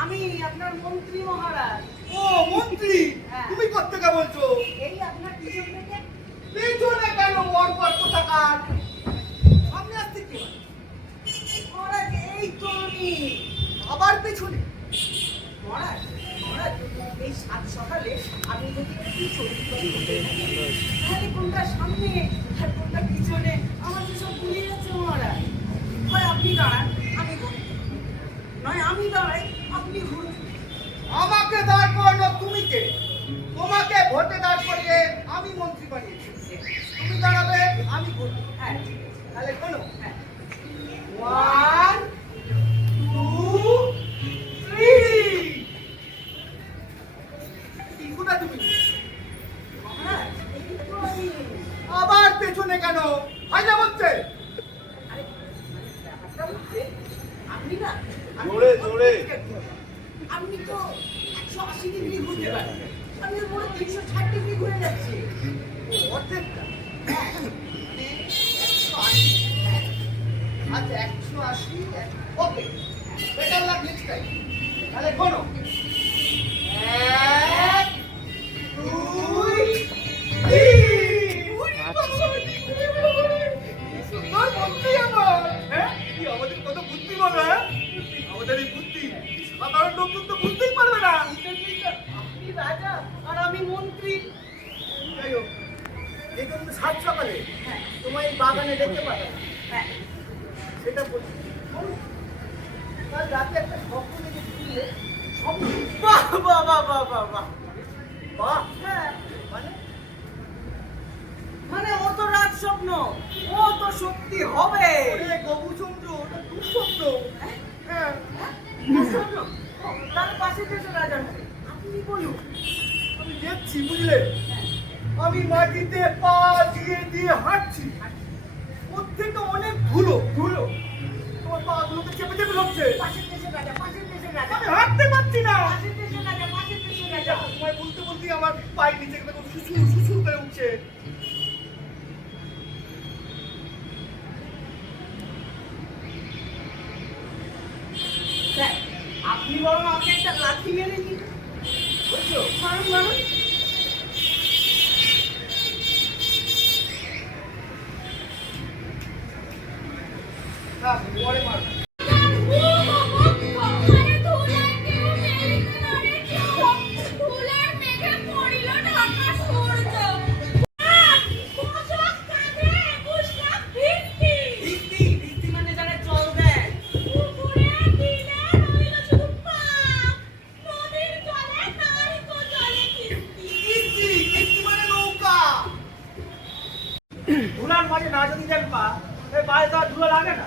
আমি আপনার মন্ত্রী মহারাজ। ও মন্ত্রী? হ্যাঁ। তুমি কোথেকে বলছো? এই আপনার পিছন থেকে। পেছনে কেন বরপর কোথাকার সামনে আসতে কি মহারাজ এই তো আমি। আবার পেছনে। মহারাজ এই সকালে কোনটা সামনে আর কোনটা পিছনে? আমার সব ভুলে যাচ্ছে মহারাজ। হয় আপনি দাঁড়ান, আমি নয়, আমি দাঁড়াই, আপনি ঘুরুন। আমাকে দাঁড় করানো তুমি কে? তোমাকে ভোটে পেছনে কেন? বলছে হচ্ছে? আপনি না জোরে, জোরে। আপনি তো একশো আশি ডিগ্রি ঘুরতে পারেন। আমি পুরো তিনশো ষাট ডিগ্রি ঘুরে যাচ্ছি। অর্ধেকটা। একশো আশি আচ্ছা একশো আশি ওকে বেটার লাগ নেক্সট টাইম তাহলে শোনো এক রাজা আর আমি মন্ত্রী। যাই হোক দেখুন সাত সকালে হ্যাঁ। এই বাগানে দেখতে পাবে। সেটা বলছি। কাল রাতে একটা স্বপ্ন দেখে শুনলে বাহ বাহ বাহ বাহ বাহ বাহ। বাহ? মানে? মানে ও তো রাত স্বপ্ন ও তো সত্যি হবে। ওটা দুঃস্বপ্ন। হ্যাঁ? হ্যাঁ। হ্যাঁ? তার পাশে দেশে রাজা বলুন? আমি দেখছি বুঝলে? আমি মাটিতে পা দিয়ে দিয়ে হাঁটছি। ওর থেকে অনেক ধুলো ধুলো। তোমার পা গুলোকে চেপে চেপে ধরছে। পাশের দেশে রাজা পাশের দেশে রাজা। আমি হাঁটতে পারছি না। পাশের দেশে রাজা পাশের দেশে রাজা। তোমায় বলতে বলতে আমার পায়ের নিচে একদম সুসুর সুসুর করে উঠছে। আপনি বরং আমাকে একটা লাঠি মেরে দিন। বুঝছ মারুন হ্যাঁ পরে মারবো। ধুলার মাঝে না যদি দেন পা এই পায়ে তো আর ধুলো লাগে না